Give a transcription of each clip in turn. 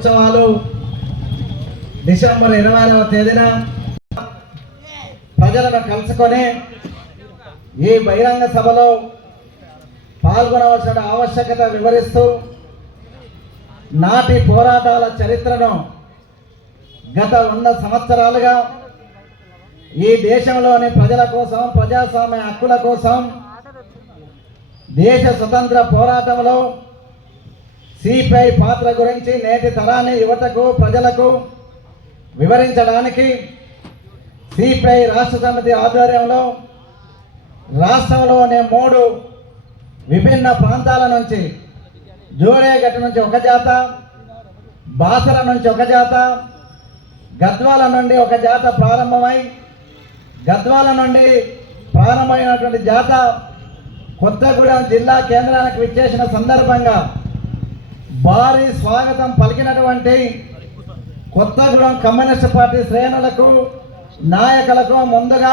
ఉత్సవాలు డిసెంబర్ ఇరవై తేదీన ప్రజలను కలుసుకొని ఈ బహిరంగ సభలో పాల్గొనవలసిన ఆవశ్యకత వివరిస్తూ నాటి పోరాటాల చరిత్రను గత వంద సంవత్సరాలుగా ఈ దేశంలోని ప్రజల కోసం ప్రజాస్వామ్య హక్కుల కోసం దేశ స్వతంత్ర పోరాటంలో సిపిఐ పాత్ర గురించి నేటి తరాన్ని యువతకు ప్రజలకు వివరించడానికి సిపిఐ రాష్ట్ర సమితి ఆధ్వర్యంలో రాష్ట్రంలోని మూడు విభిన్న ప్రాంతాల నుంచి జోడేగట్టు నుంచి ఒక జాత బాసర నుంచి ఒక జాత గద్వాల నుండి ఒక జాత ప్రారంభమై గద్వాల నుండి ప్రారంభమైనటువంటి జాత కొత్తగూడెం జిల్లా కేంద్రానికి విచ్చేసిన సందర్భంగా భారీ స్వాగతం పలికినటువంటి కొత్తగూడెం కమ్యూనిస్ట్ పార్టీ శ్రేణులకు నాయకులకు ముందుగా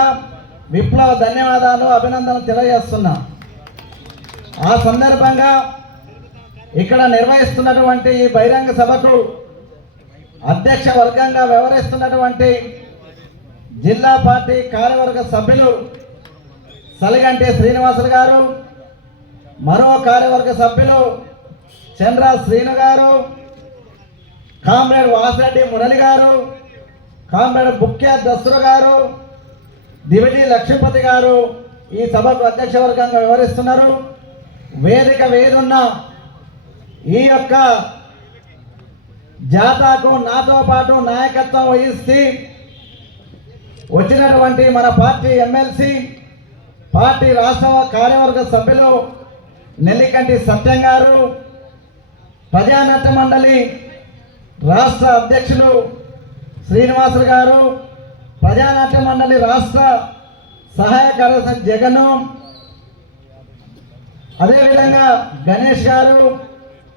విప్లవ ధన్యవాదాలు అభినందనలు తెలియజేస్తున్నా. ఆ సందర్భంగా ఇక్కడ నిర్వహిస్తున్నటువంటి ఈ బహిరంగ సభకు అధ్యక్ష వర్గంగా వ్యవహరిస్తున్నటువంటి జిల్లా పార్టీ కార్యవర్గ సభ్యులు సలిగంటి శ్రీనివాసులు గారు మరో కార్యవర్గ సభ్యులు చంద్ర శ్రీను గారు కామ్రేడ్ వాసిరెడ్డి మురళి గారు కామ్రేడ్ బుక్యా దసరు గారు దివిటి లక్ష్మీపతి గారు ఈ సభకు అధ్యక్ష వర్గంగా వివరిస్తున్నారు వేదిక వేదున్న ఈ యొక్క జాతాకు నాతో పాటు నాయకత్వం వహిస్తూ వచ్చినటువంటి మన పార్టీ ఎమ్మెల్సీ పార్టీ రాష్ట్ర కార్యవర్గ సభ్యులు నెల్లికంటి సత్యం గారు ప్రజానాట్య మండలి రాష్ట్ర అధ్యక్షులు శ్రీనివాసులు గారు ప్రజానాట్య మండలి రాష్ట్ర సహాయ కార్యదర్శి జగను అదేవిధంగా గణేష్ గారు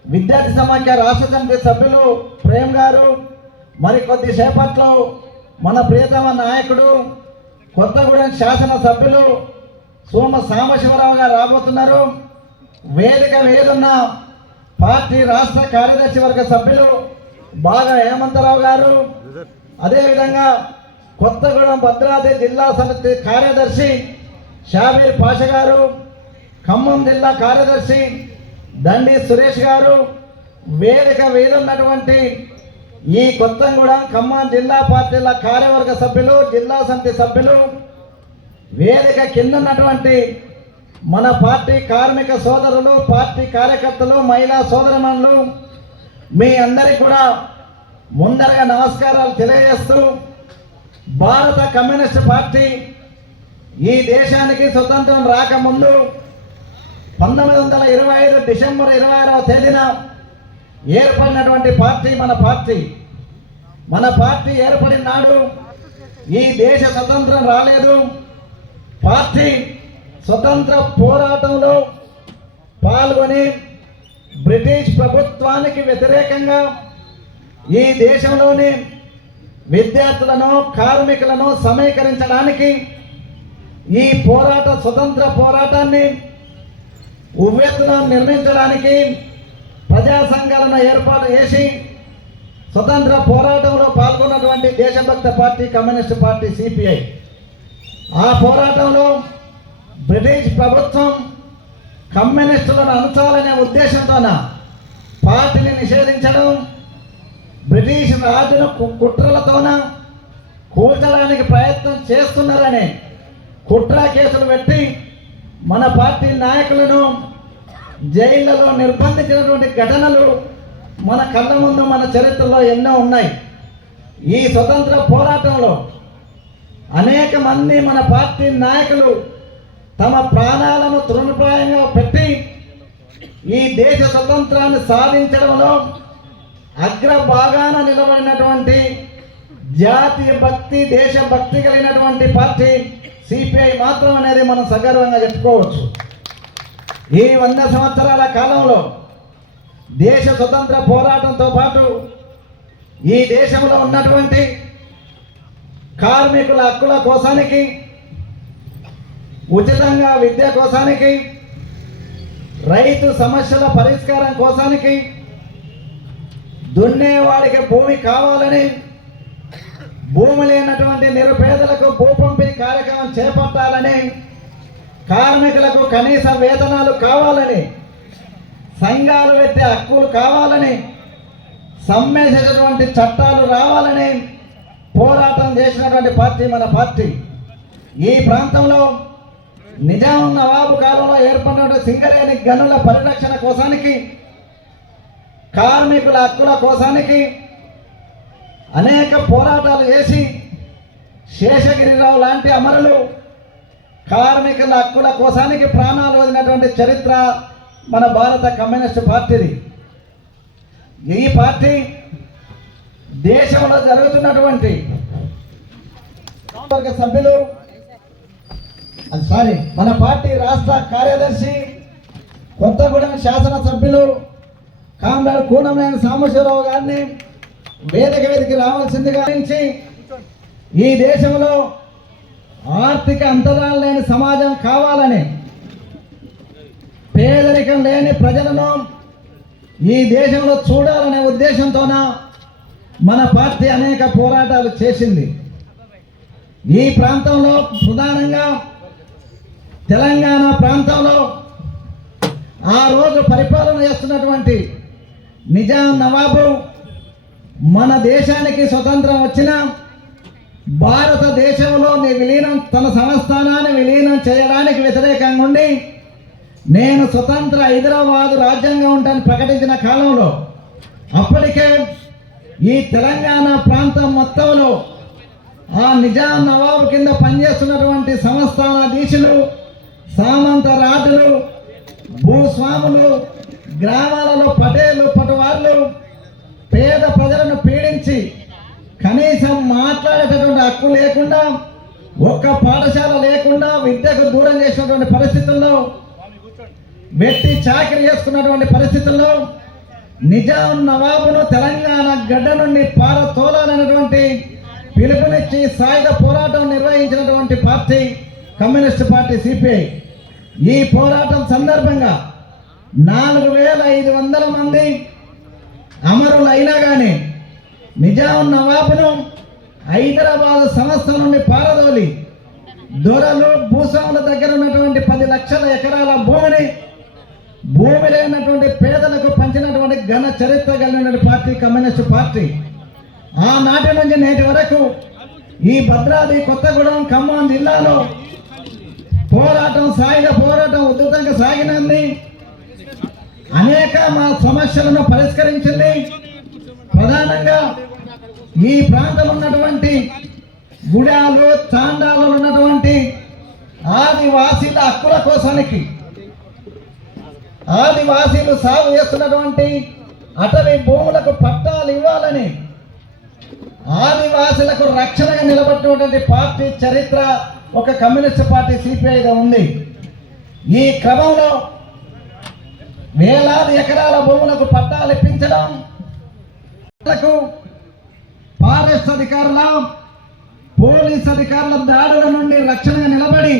విద్యార్థి సమాఖ్య రాష్ట్ర సమితి సభ్యులు ప్రేమ్ గారు మరి కొద్దిసేపట్లో మన ప్రియతమ నాయకుడు కొత్తగూడెం శాసన సభ్యులు సోమ సాంబశివరావు గారు రాబోతున్నారు. వేదిక వేదున్న పార్టీ రాష్ట్ర కార్యదర్శి వర్గ సభ్యులు బాగా హేమంతరావు గారు. అదేవిధంగా కొత్తగూడెం భద్రాద్రి జిల్లా సమితి కార్యదర్శి షాబీర్ పాష గారు ఖమ్మం జిల్లా కార్యదర్శి దండి సురేష్ గారు. వేదిక వేదున్నటువంటి ఈ కొత్తగూడెం ఖమ్మం జిల్లా పార్టీల కార్యవర్గ సభ్యులు జిల్లా సమితి సభ్యులు వేదిక కింద ఉన్నటువంటి మన పార్టీ కార్మిక సోదరులు పార్టీ కార్యకర్తలు మహిళా సోదరమణులు మీ అందరికీ కూడా ముందరగా నమస్కారాలు తెలియజేస్తూ భారత కమ్యూనిస్ట్ పార్టీ ఈ దేశానికి స్వతంత్రం రాకముందు పంతొమ్మిది వందల ఇరవై ఐదు డిసెంబర్ ఇరవై ఆరవ తేదీన ఏర్పడినటువంటి పార్టీ మన పార్టీ. మన పార్టీ ఏర్పడిన నాడు ఈ దేశ స్వతంత్రం రాలేదు. పార్టీ స్వతంత్ర పోరాటంలో పాల్గొని బ్రిటిష్ ప్రభుత్వానికి వ్యతిరేకంగా ఈ దేశంలోని విద్యార్థులను కార్మికులను సమీకరించడానికి ఈ పోరాట స్వతంత్ర పోరాటాన్ని ఉవ్వెత్తున నిర్మించడానికి ప్రజా సంఘాలను ఏర్పాటు చేసి స్వతంత్ర పోరాటంలో పాల్గొన్నటువంటి దేశభక్త పార్టీ కమ్యూనిస్ట్ పార్టీ సిపిఐ ఆ పోరాటంలో బ్రిటిష్ ప్రభుత్వం కమ్యూనిస్టులను అంచాలనే ఉద్దేశంతోన పార్టీని నిషేధించడం బ్రిటిష్ రాజుల కు- కుట్రలతోన కూల్చడానికి ప్రయత్నం చేస్తున్నారని కుట్ర కేసులు పెట్టి మన పార్టీ నాయకులను జైళ్ళలో నిర్బంధించినటువంటి ఘటనలు మన కళ్ళ ముందు మన చరిత్రలో ఎన్నో ఉన్నాయి. ఈ స్వతంత్ర పోరాటంలో అనేక మంది మన పార్టీ నాయకులు తమ ప్రాణాలను తృణప్రాయంగా పెట్టి ఈ దేశ స్వతంత్రాన్ని సాధించడంలో అగ్రభాగాన నిలబడినటువంటి జాతీయ భక్తి దేశభక్తి కలిగినటువంటి పార్టీ సిపిఐ మాత్రం అనేది మనం సగర్వంగా చెప్పుకోవచ్చు. ఈ వంద సంవత్సరాల కాలంలో దేశ స్వతంత్ర పోరాటంతో పాటు ఈ దేశంలో ఉన్నటువంటి కార్మికుల హక్కుల కోసానికి ఉచితంగా విద్య కోసానికి రైతు సమస్యల పరిష్కారం కోసానికి దున్నేవాడికి భూమి కావాలని భూమి లేనటువంటి నిరుపేదలకు భూ పంపిణీ కార్యక్రమం చేపట్టాలని కార్మికులకు కనీస వేతనాలు కావాలని సంఘాలు పెట్టే హక్కులు కావాలని సమ్మేసేటటువంటి చట్టాలు రావాలని పోరాటం చేసినటువంటి పార్టీ మన పార్టీ. ఈ ప్రాంతంలో నిజాం నవాబు కాలంలో ఏర్పడిన సింగరేణి గనుల పరిరక్షణ కోసానికి కార్మికుల హక్కుల కోసానికి అనేక పోరాటాలు చేసి శేషగిరిరావు లాంటి అమరులు కార్మికుల హక్కుల కోసానికి ప్రాణాలు వదిలినటువంటి చరిత్ర మన భారత కమ్యూనిస్ట్ పార్టీది. ఈ పార్టీ దేశంలో జరుగుతున్నటువంటి సభ్యులు సారీ మన పార్టీ రాష్ట్ర కార్యదర్శి కొత్తగూడెం శాసనసభ్యులు కామ్రాడ్ కూనంనేని సాంబశివరావు గారిని వేదిక వేదిక రావాల్సిందిగా నుంచి ఈ దేశంలో ఆర్థిక అంతరాలు లేని సమాజం కావాలని పేదరికం లేని ప్రజలను ఈ దేశంలో చూడాలనే ఉద్దేశంతోన మన పార్టీ అనేక పోరాటాలు చేసింది. ఈ ప్రాంతంలో ప్రధానంగా తెలంగాణ ప్రాంతంలో ఆ రోజు పరిపాలన చేస్తున్నటువంటి నిజాం నవాబు మన దేశానికి స్వతంత్రం వచ్చిన భారతదేశంలో విలీనం తన సంస్థానాన్ని విలీనం చేయడానికి వ్యతిరేకంగా ఉండి నేను స్వతంత్ర హైదరాబాదు రాజ్యాంగం ఉంటాను ప్రకటించిన కాలంలో అప్పటికే ఈ తెలంగాణ ప్రాంతం మొత్తంలో ఆ నిజాం నవాబు కింద పనిచేస్తున్నటువంటి సంస్థానాధీశులు సామంత రాజులు భూస్వాములు గ్రామాలలో పటేలు పటవార్లు పేద ప్రజలను పీడించి కనీసం మాట్లాడేటటువంటి హక్కు లేకుండా ఒక్క పాఠశాల లేకుండా విద్యకు దూరం చేసినటువంటి పరిస్థితుల్లో వ్యక్తి చాకరీ చేసుకున్నటువంటి పరిస్థితుల్లో నిజాం నవాబును తెలంగాణ గడ్డ నుండి పారతోలాలనేటువంటి పిలుపునిచ్చి సాయుధ పోరాటం నిర్వహించినటువంటి పార్టీ కమ్యూనిస్ట్ పార్టీ సిపిఐ. ఈ పోరాటం సందర్భంగా నాలుగు వేల ఐదు వందల మంది అమరులు అయినా కానీ నిజాం నవాబును హైదరాబాద్ సంస్థ నుండి పారదోలి దొరలు భూస్వాముల దగ్గర ఉన్నటువంటి పది లక్షల ఎకరాల భూమిని భూమి లేనటువంటి పేదలకు పంచినటువంటి ఘన చరిత్ర కలిగిన పార్టీ కమ్యూనిస్ట్ పార్టీ. ఆనాటి నుంచి నేటి వరకు ఈ భద్రాద్రి కొత్తగూడెం ఖమ్మం జిల్లాలో పోరాటం సాగిన పోరాటం ఉధృతంగా సాగినంది. అనేక మా సమస్యలను పరిష్కరించింది. ప్రధానంగా ఈ ప్రాంతం ఉన్నటువంటి గుడాలు చాండాలు ఉన్నటువంటి ఆదివాసీల హక్కుల కోసానికి ఆదివాసీలు సాగు చేస్తున్నటువంటి అటవీ భూములకు పట్టాలు ఇవ్వాలని ఆదివాసులకు రక్షణగా నిలబడినటువంటి పార్టీ చరిత్ర ఒక కమ్యూనిస్ట్ పార్టీ సిపిఐగా ఉంది. ఈ క్రమంలో వేలాది ఎకరాల భూములకు పట్టాలు ఇప్పించడం ఫారెస్ట్ అధికారుల పోలీస్ అధికారుల దాడుల నుండి రక్షణగా నిలబడి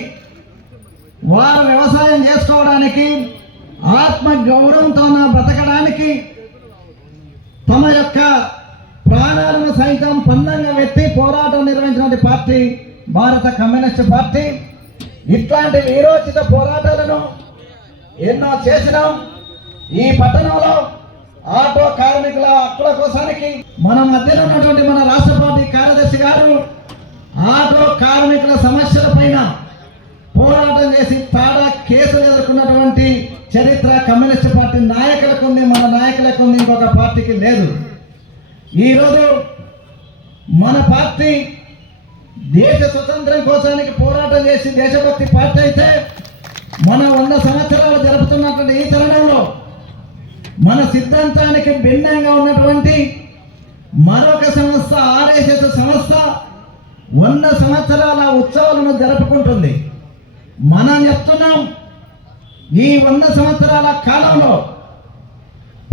వారు వ్యవసాయం చేసుకోవడానికి ఆత్మ గౌరవంతో బ్రతకడానికి తమ యొక్క ప్రాణాలను సైతం పందంగా ఎత్తి పోరాటం నిర్వహించిన పార్టీ భారత కమ్యూనిస్ట్ పార్టీ ఇట్లాంటి వీరోచిత పోరాటాలను ఎన్నో చేసినాం ఈ పట్టణంలో ఆటో కార్మికుల హక్కుల కోసానికి మన మధ్యలో ఉన్నటువంటి మన రాష్ట్ర పార్టీ కార్యదర్శి గారు ఆటో కార్మికుల సమస్యల పైన పోరాటం చేసి తాడా కేసులు ఎదుర్కొన్నటువంటి చరిత్ర కమ్యూనిస్ట్ పార్టీ నాయకులకు ఉంది మన నాయకులకు ఉంది ఇంకొక పార్టీకి లేదు. ఈరోజు మన పార్టీ దేశ స్వతంత్రం కోసానికి పోరాటం చేసి దేశభక్తి పార్టీ అయితే మన వంద సంవత్సరాలు జరుపుతున్నటువంటి ఈ తరుణంలో మన సిద్ధాంతానికి భిన్నంగా ఉన్నటువంటి మరొక సంస్థ ఆర్ఎస్ఎస్ సంస్థ వంద సంవత్సరాల ఉత్సవాలను జరుపుకుంటుంది. మనం చెప్తున్నాం ఈ వంద సంవత్సరాల కాలంలో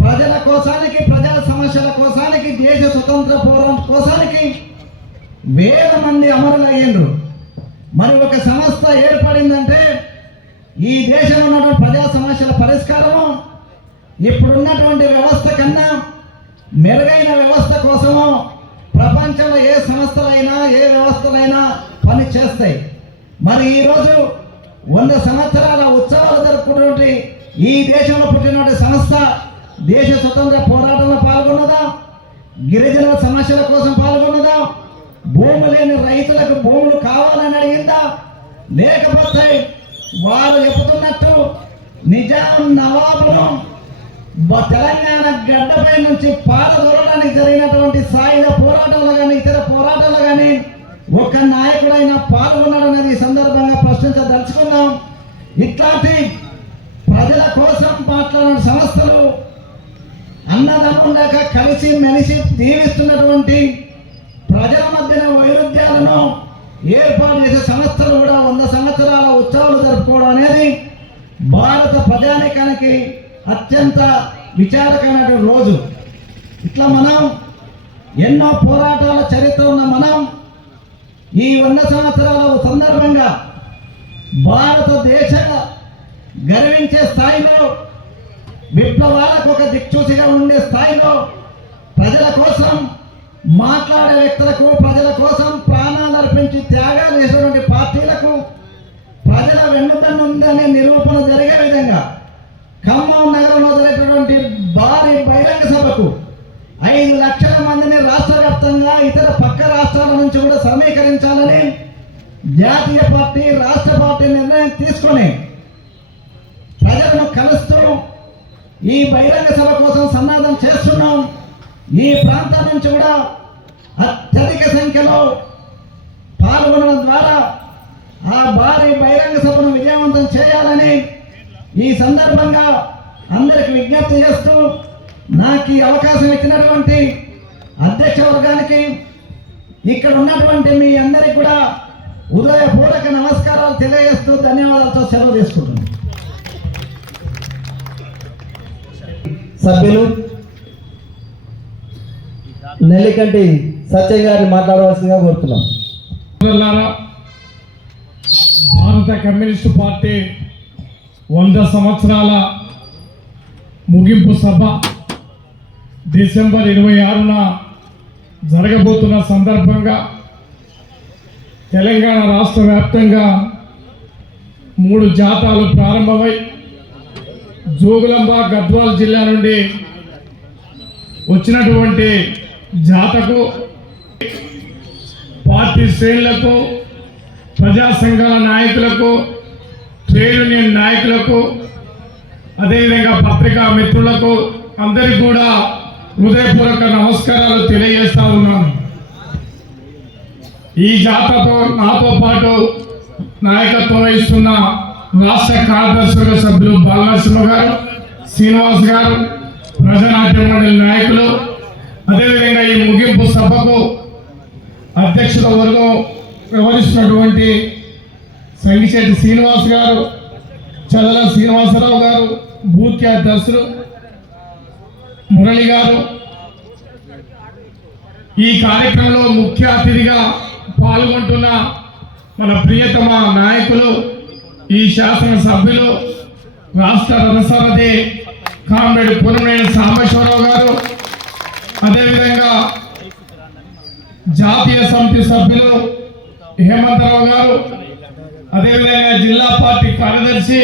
ప్రజల కోసానికి ప్రజల సమస్యల కోసానికి దేశ స్వతంత్ర పోరాటం కోసానికి వేల మంది అమరులయ్యిండ్రు మరి ఒక సంస్థ ఏర్పడిందంటే ఈ దేశంలో ఉన్నటువంటి ప్రజా సమస్యల పరిష్కారము ఇప్పుడున్నటువంటి వ్యవస్థ కన్నా మెరుగైన వ్యవస్థ కోసము ప్రపంచంలో ఏ సంస్థలైనా ఏ వ్యవస్థలైనా పని చేస్తాయి. మరి ఈరోజు వంద సంవత్సరాల ఉత్సవాలు జరుపుకున్నటువంటి ఈ దేశంలో పుట్టినటువంటి సంస్థ దేశ స్వతంత్ర పోరాటంలో పాల్గొన్నదా? గిరిజనుల సమస్యల కోసం పాల్గొన్నదా? భూమి లేని రైతులకు భూములు కావాలని అడిగిందా? లేకపోతే వారు చెబుతున్నట్టు నిజాం నవాబును తెలంగాణ గడ్డపై నుంచి పాత దూరడానికి జరిగినటువంటి సాయుధ పోరాటంలో కానీ ఇతర పోరాటాలు కానీ ఒక నాయకుడైన పాల్గొన్నాడనేది ఈ సందర్భంగా ప్రశ్నించదలుచుకున్నాం ఇట్లాంటి ప్రజల కోసం మాట్లాడిన సంస్థలు అన్నదమ్ముండాక కలిసి మెలిసి దీవిస్తున్నటువంటి ప్రజల మధ్యన వైరుధ్యాలను ఏర్పాటు చేసే సంస్థలు కూడా వంద సంవత్సరాల ఉత్సవాలు జరుపుకోవడం అనేది భారత ప్రజానికానికి అత్యంత విచారకమైనటువంటి రోజు. ఇట్లా మనం ఎన్నో పోరాటాల చరిత్ర ఉన్న మనం ఈ వంద సంవత్సరాల సందర్భంగా భారతదేశ గర్వించే స్థాయిలో విప్లవాలకు ఒక దిక్చూసిగా ఉండే స్థాయిలో ప్రజల కోసం మాట్లాడే వ్యక్తులకు ప్రజల కోసం ప్రాణాలు అర్పించి త్యాగాలు చేసినటువంటి పార్టీలకు ప్రజల వెన్నుదన్ను ఉందనే నిరూపణ జరిగే విధంగా ఖమ్మం నగరంలో జరిగేటటువంటి భారీ బహిరంగ సభకు ఐదు లక్షల మందిని రాష్ట్ర వ్యాప్తంగా ఇతర పక్క రాష్ట్రాల నుంచి కూడా సమీకరించాలని జాతీయ పార్టీ రాష్ట్ర పార్టీ నిర్ణయం తీసుకొని ప్రజలను కలుస్తూ ఈ బహిరంగ సభ కోసం సన్నాధం చేస్తున్నాం. ఈ ప్రాంతం నుంచి కూడా అత్యధిక సంఖ్యలో పాల్గొనడం ద్వారా ఆ భారీ బహిరంగ సభను విజయవంతం చేయాలని ఈ సందర్భంగా అందరికి విజ్ఞప్తి చేస్తూ నాకు ఈ అవకాశం ఇచ్చినటువంటి అధ్యక్ష వర్గానికి ఇక్కడ ఉన్నటువంటి మీ అందరికి కూడా ఉదయపూర్వక నమస్కారాలు తెలియజేస్తూ ధన్యవాదాలతో సెలవు తీసుకుంటున్నాను. సభ్యులు నెల్లికంటి సత్య గారిని మాట్లాడవలసిందిగా కోరుతున్నాం. భారత కమ్యూనిస్టు పార్టీ వంద సంవత్సరాల ముగింపు సభ డిసెంబర్ ఇరవై ఆరున జరగబోతున్న సందర్భంగా తెలంగాణ రాష్ట్ర వ్యాప్తంగా మూడు జాతాలు ప్రారంభమై జోగులంబ గద్వాల్ జిల్లా నుండి వచ్చినటువంటి జాతకు పార్టీ శ్రేణులకు ప్రజా సంఘాల నాయకులకు ట్రేడ్ యూనియన్ నాయకులకు అదేవిధంగా పత్రికా మిత్రులకు అందరికీ కూడా హృదయపూర్వక నమస్కారాలు తెలియజేస్తా ఉన్నాను. ఈ జాతతో నాతో పాటు నాయకత్వం వహిస్తున్న రాష్ట్ర కార్యదర్శుల సభ్యులు బాలనరసింహ గారు శ్రీనివాస్ గారు ప్రజానాట్య మండలి నాయకులు అదేవిధంగా ఈ ముగింపు సభకు అధ్యక్షుల వర్గం వ్యవహరిస్తున్నటువంటి సంగిశెట్టి శ్రీనివాస్ గారు చదల శ్రీనివాసరావు గారు బూత్ అధ్యక్షులు మురళి గారు. ఈ కార్యక్రమంలో ముఖ్య అతిథిగా పాల్గొంటున్న మన ప్రియతమ నాయకులు ఈ శాసన సభ్యులు రాష్ట్ర రథసారథి కామ్రేడ్ పునమనేని సామేశ్వరరావు గారు. అదేవిధంగా జాతీయ సమితి సభ్యులు హేమంతరావు గారు అదేవిధంగా జిల్లా పార్టీ కార్యదర్శి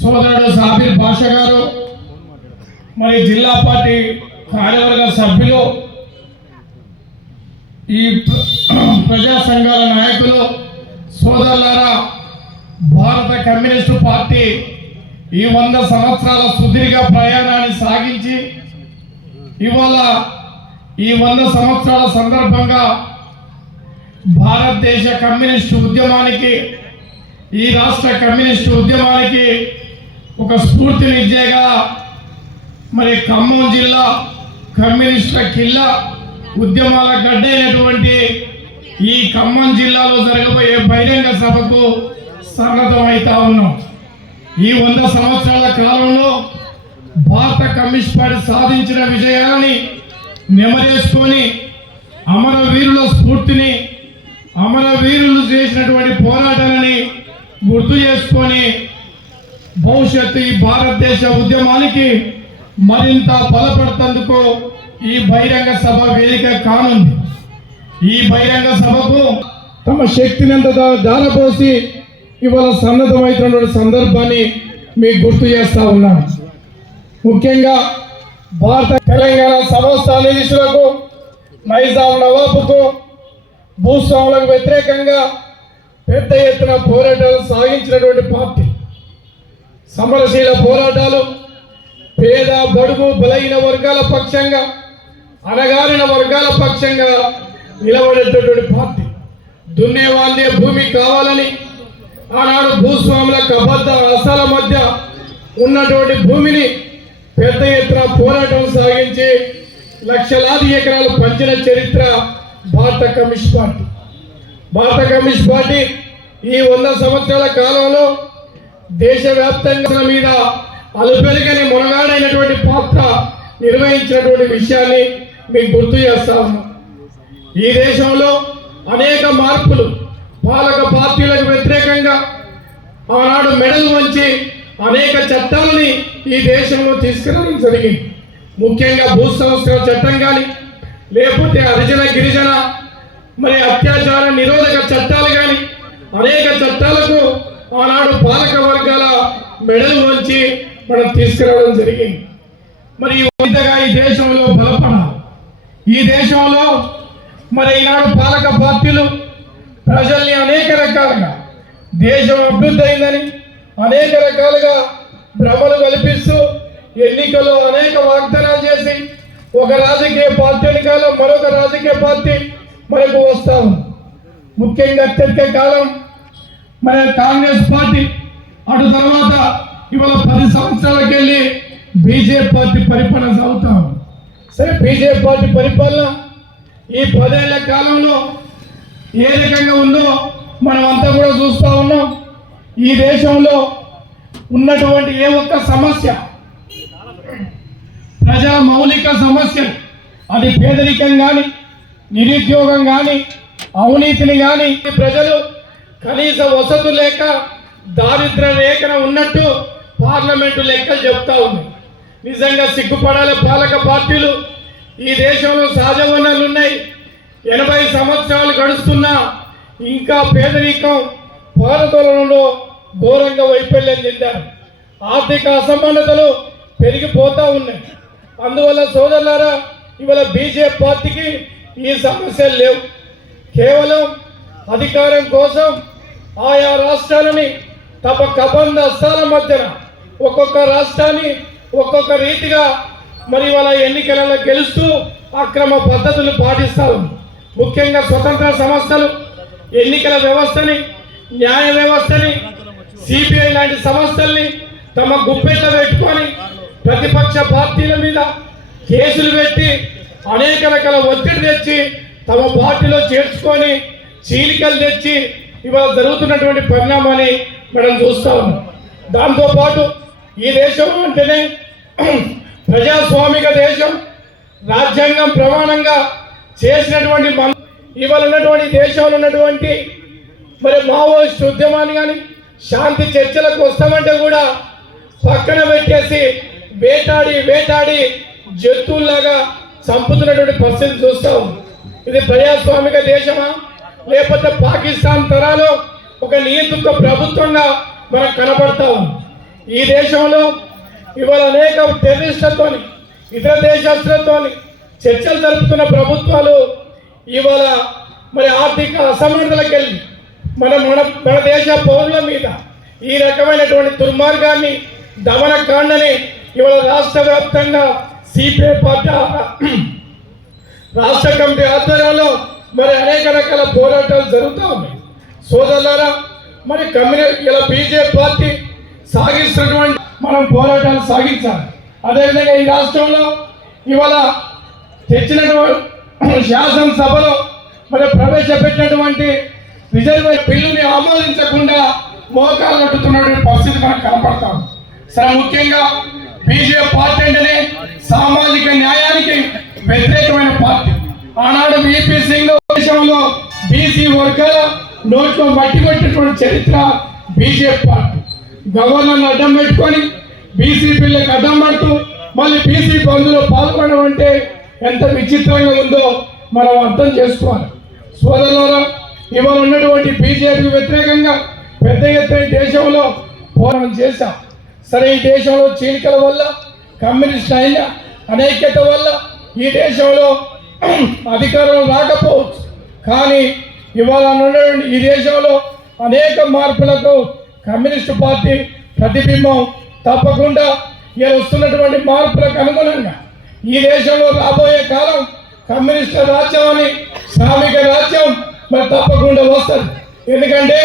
సోదరుడు సాబిర్ భాష గారు మరి జిల్లా పార్టీ కార్యవర్గ సభ్యులు ఈ ప్రజా సంఘాల నాయకులు సోదరులారా భారత కమ్యూనిస్టు పార్టీ ఈ వంద సంవత్సరాల సుదీర్ఘ ప్రయాణాన్ని సాగించి ఇవాళ ఈ వంద సంవత్సరాల సందర్భంగా భారతదేశ కమ్యూనిస్ట్ ఉద్యమానికి ఈ రాష్ట్ర కమ్యూనిస్ట్ ఉద్యమానికి ఒక స్ఫూర్తినిచ్చేగా మరి ఖమ్మం జిల్లా కమ్యూనిస్టుల కిల్లా ఉద్యమాల గడ్డైనటువంటి ఈ ఖమ్మం జిల్లాలో జరగబోయే బహిరంగ సభకు సన్నద్ధమవుతా ఉన్నాం. ఈ వంద సంవత్సరాల కాలంలో భారత కమ్యూనిస్ట్ పార్టీ సాధించిన విజయాన్ని నెమరేసుకొని అమరవీరుల స్ఫూర్తిని అమరవీరులు చేసినటువంటి పోరాటాలని గుర్తు చేసుకొని భవిష్యత్తు ఈ భారతదేశ ఉద్యమానికి మరింత బలపడుతందుకు ఈ బహిరంగ సభ వేదిక కానుంది. ఈ బహిరంగ సభకు తమ శక్తిని ఎంత దారపోసి ఇవాళ సన్నద్ధమైనటువంటి సందర్భాన్ని మీకు గుర్తు చేస్తా ఉన్నాను. ముఖ్యంగా భారత తెలంగాణ సమస్తానిధులకు నైజాం నవాబుకు భూస్వాములకు వ్యతిరేకంగా పెద్ద ఎత్తున పోరాటాలు సాగించినటువంటి పార్టీ. సమరశీల పోరాటాలు పేద బడుగు బలహీన వర్గాల పక్షంగా అనగారిన వర్గాల పక్షంగా నిలబడేటటువంటి పార్టీ. దున్నేవాళ్ళే భూమి కావాలని ఆనాడు భూస్వాముల కబద్ధ అసల మధ్య ఉన్నటువంటి భూమిని పెద్ద ఎత్తున పోరాటం సాగించి లక్షలాది ఎకరాలు పంచిన చరిత్ర Bharat communist party. Bharat communist party ఈ వంద సంవత్సరాల కాలంలో దేశవ్యాప్తంగా మీద అలుపెరుగని మునగాడైనటువంటి పాత్ర నిర్వహించినటువంటి విషయాన్ని మీకు గుర్తు చేస్తా ఉన్నాం. ఈ దేశంలో అనేక మార్పులు పాలక పార్టీలకు వ్యతిరేకంగా ఆనాడు మెడలు వంచి అనేక చట్టాలని ఈ దేశంలో తీసుకురావడం జరిగింది. ముఖ్యంగా భూ సంస్కరణ చట్టం కానీ లేకపోతే హరిజన గిరిజన మరి అత్యాచార నిరోధక చట్టాలు కానీ అనేక చట్టాలకు ఆనాడు పాలక వర్గాల మెడలు వంచి మనం తీసుకురావడం జరిగింది. మరి ఈ విధంగా ఈ దేశంలో బలపడాలి. ఈ దేశంలో మరి ఈనాడు పాలక పార్టీలు ప్రజల్ని అనేక రకాలుగా దేశం అభివృద్ధి అయిందని అనేక రకాలుగా భ్రమలు కల్పిస్తూ ఎన్నికల్లో అనేక వాగ్దానాలు చేసి ఒక రాజకీయ పార్టీ వెనకాల మరొక రాజకీయ పార్టీ మనకు వస్తాము ముఖ్యంగా అత్యధిక కాలం మన కాంగ్రెస్ పార్టీ అటు తర్వాత ఇవాళ పది సంవత్సరాలకు వెళ్ళి బీజేపీ పార్టీ పరిపాలన సాగుతాం సరే బీజేపీ పార్టీ పరిపాలన ఈ పదేళ్ళ కాలంలో ఏ రకంగా ఉందో మనం అంతా కూడా చూస్తూ ఉన్నాం. ఈ దేశంలో ఉన్నటువంటి ఏ ఒక్క సమస్య ప్రజా మౌలిక సమస్యలు అది పేదరికం కానీ నిరుద్యోగం కానీ అవినీతిని కానీ ప్రజలు కనీస వసతులు లేక దారిద్ర రేఖన ఉన్నట్టు పార్లమెంటు లెక్కలు చెప్తా ఉంది. నిజంగా సిగ్గుపడాలి పాలక పార్టీలు. ఈ దేశంలో సహజ వనరులు ఉన్నాయి. ఎనభై సంవత్సరాలు గడుస్తున్నా ఇంకా పేదరికం భారతోళనలో ఘోరంగా వైఫల్యం చెందారు. ఆర్థిక అసమానతలు పెరిగిపోతూ ఉన్నాయి. అందువల్ల సోదరులారా ఇవాళ బీజేపీ పార్టీకి ఈ సమస్యలు లేవు. కేవలం అధికారం కోసం ఆయా రాష్ట్రాలని తమ కబంధ అస్తాల మధ్యన ఒక్కొక్క రాష్ట్రాన్ని ఒక్కొక్క రీతిగా మరి వాళ్ళ ఎన్నికలలో గెలుస్తూ అక్రమ పద్ధతులు పాటిస్తారు ముఖ్యంగా స్వతంత్ర సంస్థలు ఎన్నికల వ్యవస్థని న్యాయ వ్యవస్థని సిపిఐ లాంటి సంస్థల్ని తమ గుప్పెట్లో పెట్టుకొని ప్రతిపక్ష పార్టీల మీద కేసులు పెట్టి అనేక రకాల ఒత్తిడి తెచ్చి తమ పార్టీలో చేర్చుకొని చీలికలు తెచ్చి ఇవాళ జరుగుతున్నటువంటి పరిణామాన్ని మనం చూస్తా ఉన్నాం. దాంతోపాటు ఈ దేశం అంటేనే ప్రజాస్వామిక దేశం రాజ్యాంగం ప్రమాణంగా చేసినటువంటి మన ఇవాళ ఉన్నటువంటి దేశంలో ఉన్నటువంటి మరి మావోయిస్ట్ ఉద్యమాన్ని కానీ శాంతి చర్చలకు వస్తామంటే కూడా పక్కన పెట్టేసి వేటాడి వేటాడి జంతువుల్లాగా చంపుతున్నటువంటి పరిస్థితి చూస్తాం. ఇది ప్రజాస్వామిక దేశమా? లేకపోతే పాకిస్తాన్ తరాలు ఒక నియంత్రిత ప్రభుత్వంగా మనం కనబడతాం ఈ దేశంలో ఇవాళ అనేక టెర్రరిస్టులతోని ఇతర దేశస్తులతోని చర్చలు జరుపుతున్న ప్రభుత్వాలు ఇవాళ మరి ఆర్థిక అసమానతలకు వెళ్ళి మన మన మన దేశ పౌరుల మీద ఈ రకమైనటువంటి దుర్మార్గాన్ని దమన కాండని ఇవాళ రాష్ట్ర వ్యాప్తంగా సిపిఐ పార్టీ రాష్ట్ర కమిటీ ఆధ్వర్యంలో మరి అనేక రకాల పోరాటాలు జరుగుతూ ఉన్నాయి. సోదరులారా మరి కమ్యూనిస్ట్ ఇలా బీజేపీ పార్టీ సాగిస్తున్నటువంటి మనం పోరాటాలు సాగించాలి. అదేవిధంగా ఈ రాష్ట్రంలో ఇవాళ తెచ్చినటువంటి శాసనసభలో మరి ప్రవేశపెట్టినటువంటి రిజర్వ్ బిల్లుని ఆమోదించకుండా మోకాలు నట్టుతున్నటువంటి పరిస్థితి మనకు కనపడతాం సరే ముఖ్యంగా బీజేపీ పార్టీ అంటేనే సామాజిక న్యాయానికి వ్యతిరేకమైన పార్టీ. ఆనాడు విపి సింగ్ దేశంలో బీసీ వర్గాల నోట్లో మట్టి కొట్టినటువంటి చరిత్ర బీజేపీ పార్టీ. గవర్నర్ అడ్డం పెట్టుకొని బీసీ బిల్లుకి అడ్డం పడుతూ మళ్ళీ బీసీ బంధులో పాల్గొనడం అంటే ఎంత విచిత్రంగా ఉందో మనం అర్థం చేసుకోవాలి. సోదరులారా ఇవాళ ఉన్నటువంటి బీజేపీకి వ్యతిరేకంగా పెద్ద ఎత్తున ఈ దేశంలో పోరాటం చేశాం. సరే ఈ దేశంలో చీలికల వల్ల కమ్యూనిస్ట్ అయిన అనేక్యత వల్ల ఈ దేశంలో అధికారం రాకపోవచ్చు. కానీ ఇవాళ ఉన్నటువంటి ఈ దేశంలో అనేక మార్పులకు కమ్యూనిస్ట్ పార్టీ ప్రతిబింబం తప్పకుండా ఇలా వస్తున్నటువంటి మార్పులకు అనుగుణంగా ఈ దేశంలో రాబోయే కాలం కమ్యూనిస్టు రాజ్యం అని శ్రామిక రాజ్యం మరి తప్పకుండా వస్తుంది ఎందుకంటే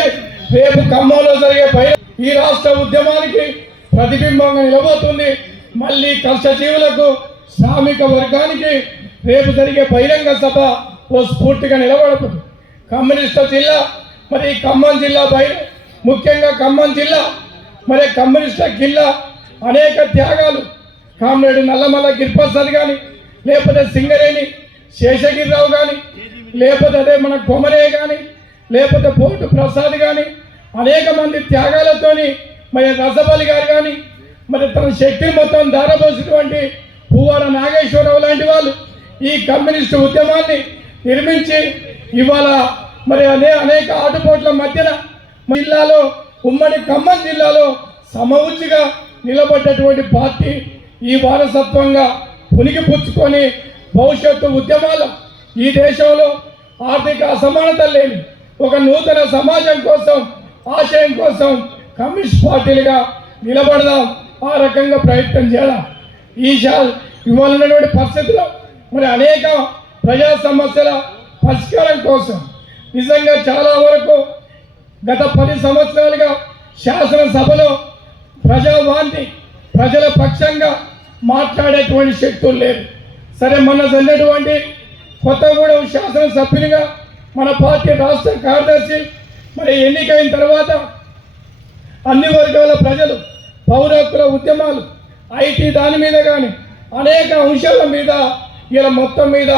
రేపు ఖమ్మంలో జరిగే పై ఈ రాష్ట్ర ఉద్యమానికి ప్రతిబింబంగా నిలబోతుంది. మళ్ళీ కష్టజీవులకు శ్రామిక వర్గానికి రేపు జరిగే బహిరంగ సభ ఓ స్ఫూర్తిగా నిలబడుతుంది. కమ్యూనిస్ట్ జిల్లా మరి ఈ ఖమ్మం జిల్లా బయట ముఖ్యంగా ఖమ్మం జిల్లా మరి కమ్యూనిస్ట్ జిల్లా అనేక త్యాగాలు. కామ్రేడు నల్లమల్ల గిరిప్రసాద్ కానీ లేకపోతే సింగరేణి శేషగిరిరావు కానీ లేకపోతే అదే మన కొమరే కానీ లేకపోతే పోటు ప్రసాద్ కానీ అనేక మంది త్యాగాలతోని మరి రసబలి గారు కానీ మరి తన శక్తిని మొత్తం ధారపోసినటువంటి పువ్వాల నాగేశ్వరరావు లాంటి వాళ్ళు ఈ కమ్యూనిస్టు ఉద్యమాన్ని నిర్మించి ఇవాళ మరి అనే అనేక ఆటుపోట్ల మధ్యన జిల్లాలో ఉమ్మడి ఖమ్మం జిల్లాలో సమవుచ్చిగా నిలబడ్డటువంటి పార్టీ ఈ వారసత్వంగా పునికి పుచ్చుకొని భవిష్యత్తు ఉద్యమాలు ఈ దేశంలో ఆర్థిక అసమానత లేని ఒక నూతన సమాజం కోసం ఆశయం కోసం కమ్యూనిస్ట్ పార్టీలుగా నిలబడదాం. ఆ రకంగా ప్రయత్నం చేద్దాం ఈ ఇవ్వాలన్నటువంటి ఇవాళ ఉన్నటువంటి పరిస్థితుల్లో మరి అనేక ప్రజా సమస్యల పరిష్కారం కోసం నిజంగా చాలా వరకు గత పది సంవత్సరాలుగా శాసనసభలో ప్రజావాంతి ప్రజల పక్షంగా మాట్లాడేటువంటి శక్తులు లేరు సరే మొన్న జరిగినటువంటి కొత్తగూడెం శాసనసభ్యునిగా మన పార్టీ రాష్ట్ర కార్యదర్శి మరి ఎన్నికైన తర్వాత అన్ని వర్గాల ప్రజలు పౌర హక్కుల ఉద్యమాలు ఐటీ దాని మీద కానీ అనేక అంశాల మీద ఇలా మొత్తం మీద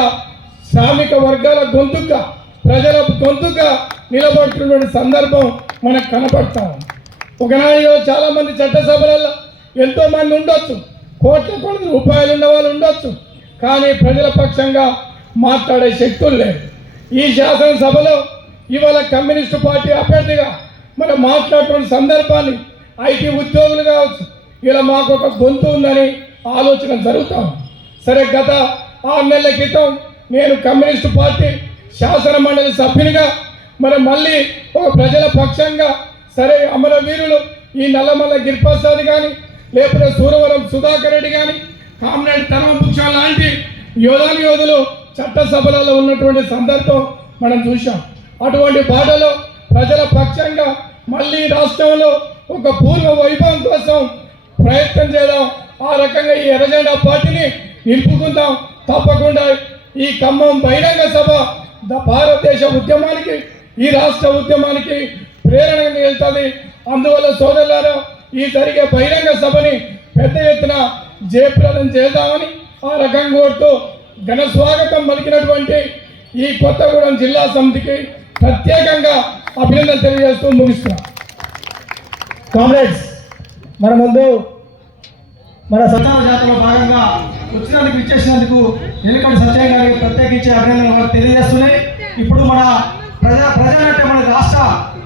శ్రామిక వర్గాల గొంతుగా ప్రజల గొంతుగా నిలబడుతున్నటువంటి సందర్భం మనకు కనపడతా ఉంది. ఒకనాడు చాలామంది చట్టసభలలో ఎంతోమంది ఉండొచ్చు కోట్ల కొద్ది రూపాయలు ఉన్న వాళ్ళు ఉండొచ్చు కానీ ప్రజల పక్షంగా మాట్లాడే శక్తులు లేవు. ఈ శాసనసభలో ఇవాళ కమ్యూనిస్టు పార్టీ అభ్యర్థిగా మనం మాట్లాడుతున్న సందర్భాన్ని ఐటీ ఉద్యోగులు కావచ్చు ఇలా మాకు ఒక గొంతు ఉందని ఆలోచన జరుగుతాం సరే గత ఆరు నెలల క్రితం నేను కమ్యూనిస్టు పార్టీ శాసన మండలి సభ్యునిగా మరి మళ్ళీ ఒక ప్రజల పక్షంగా సరే అమరవీరులు ఈ నల్లమల్ల గిరిప్రసాద్ కానీ లేకపోతే సూరవరం సుధాకర్ రెడ్డి కానీ కామ్రేడ్ తనభూషణ లాంటి యోధాని యోధులు చట్టసభలలో ఉన్నటువంటి సందర్భం మనం చూసాం అటువంటి బాటలో ప్రజల పక్షంగా మళ్ళీ రాష్ట్రంలో ఒక పూర్వ వైభవం కోసం ప్రయత్నం చేద్దాం. ఆ రకంగా ఈ ఎర్రజెండా పార్టీని నిలుపుకుందాం. తప్పకుండా ఈ ఖమ్మం బహిరంగ సభ ద భారతదేశ ఉద్యమానికి ఈ రాష్ట్ర ఉద్యమానికి ప్రేరణగా వెళ్తుంది అందువల్ల సోదరులారా ఈ జరిగే బహిరంగ సభని పెద్ద ఎత్తున జయప్రదం చేద్దామని ఆ రకంగా కోరుతూ ఘన స్వాగతం పలికినటువంటి ఈ కొత్తగూడెం జిల్లా సమితికి ప్రత్యేకంగా అభినందన తెలియజేస్తూ ముగిస్తున్నాం. కామ్రేడ్స్ మన ముందు మన స- ప్రచార జాతరలో భాగంగా వచ్చినందుకు ఇచ్చేసినందుకు ఎన్నికటి సత్యం గారికి ప్రత్యేకించి అభినందనలు తెలియజేస్తున్నాయి. ఇప్పుడు మన ప్రజా ప్రజానాట్య మన రాష్ట్ర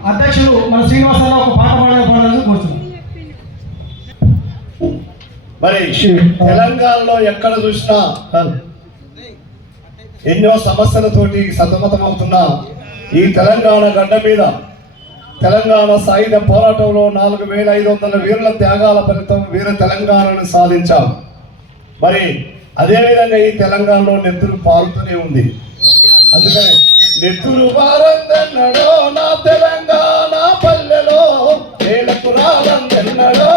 అధ్యక్షులు మన శ్రీనివాసరావు ఒక పాట పాడాలని కోరుతున్నాం మరి తెలంగాణలో ఎక్కడ చూసినా ఎన్నో సమస్యలతోటి సతమతమవుతున్న. ఈ తెలంగాణ గడ్డ మీద తెలంగాణ సాయుధ పోరాటంలో నాలుగు వేల ఐదు వందల వీరుల త్యాగాల ఫలితం వీర తెలంగాణను సాధించాం. మరి అదేవిధంగా ఈ తెలంగాణలో నెత్తురు పారుతూనే ఉంది. అందుకని నెత్తురు పారందెన్నడో నా తెలంగాణ పల్లెలో నేలకు రాలందెన్నడో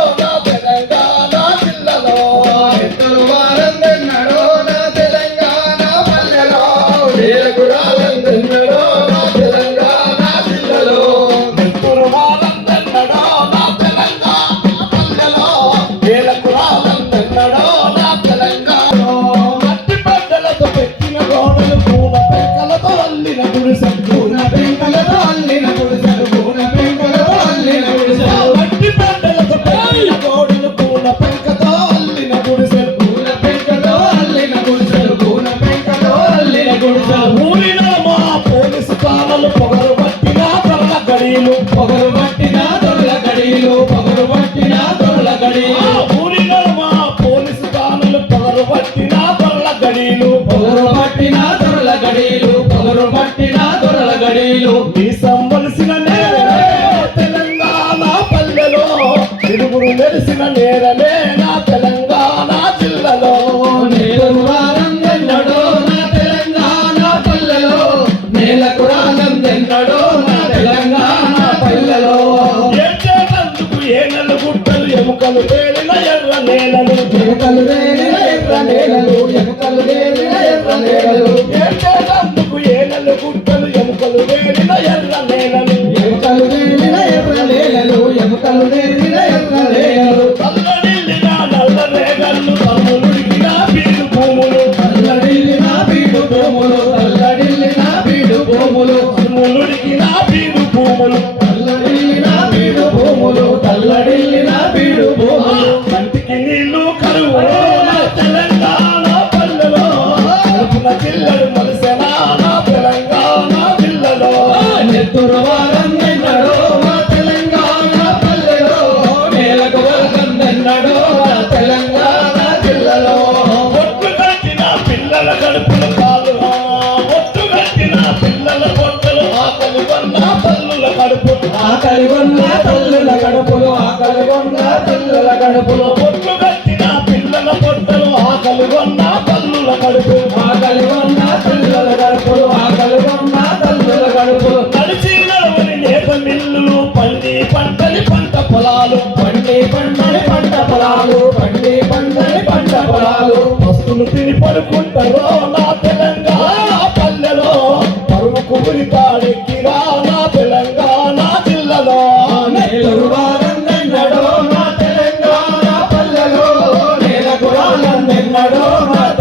pisa పొలాలు పండే పంటలే పంట పొలాలు పండే పంటలే పంట పొలాలు. వస్తులు తిని పడుకుంటారో నా తెలంగాణ పల్లెలో. పరువు కుబురి తాడెక్కిరా నా తెలంగాణ జిల్లలో. తెలంగాణ పల్లెలో.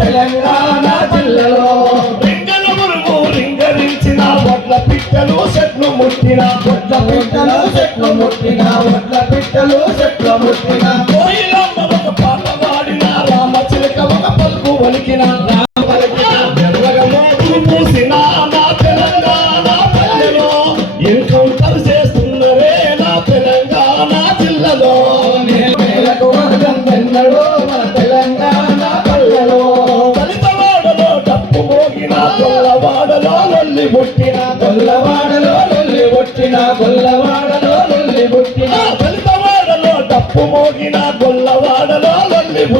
తెలంగాణ జిల్లలో. పిట్టలు చెట్లు ముట్టిన వడ్ల పిట్టలు చెట్లు ముట్టిన కట్టలు చెట్ల ముట్టిన. కోయిలమ్మ ఒక పాట పాడిన రామ ఒక పలుకు వలికిన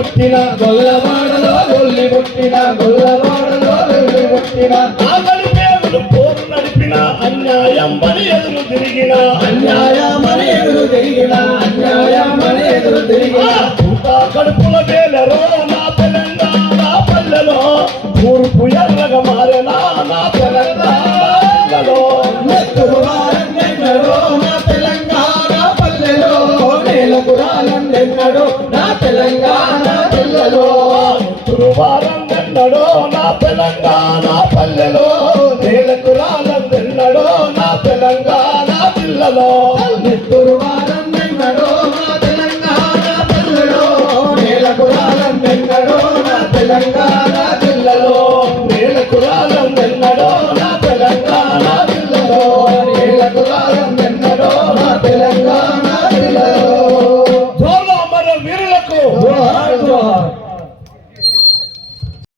పుట్టిన గొల్లవాడలో గొల్లి పుట్టిన గొల్లవాడలో గొల్లి పుట్టిన ఆకలి పేరు పోరు నడిపిన అన్యాయం మని ఎదురు తిరిగిన. అన్యాయం మని ఎదురు తిరిగిన అన్యాయం మని ఎదురు తిరిగిన. కడుపుల తెలంగాణ పల్లెలో నేలకు రాలెన్నడో నా తెలంగాణ పిల్లలో. నెత్తురు వారన్నెన్నడో నా తెలంగాణ పల్లెలో. నేలకు రాలెన్నడో నా తెలంగాణ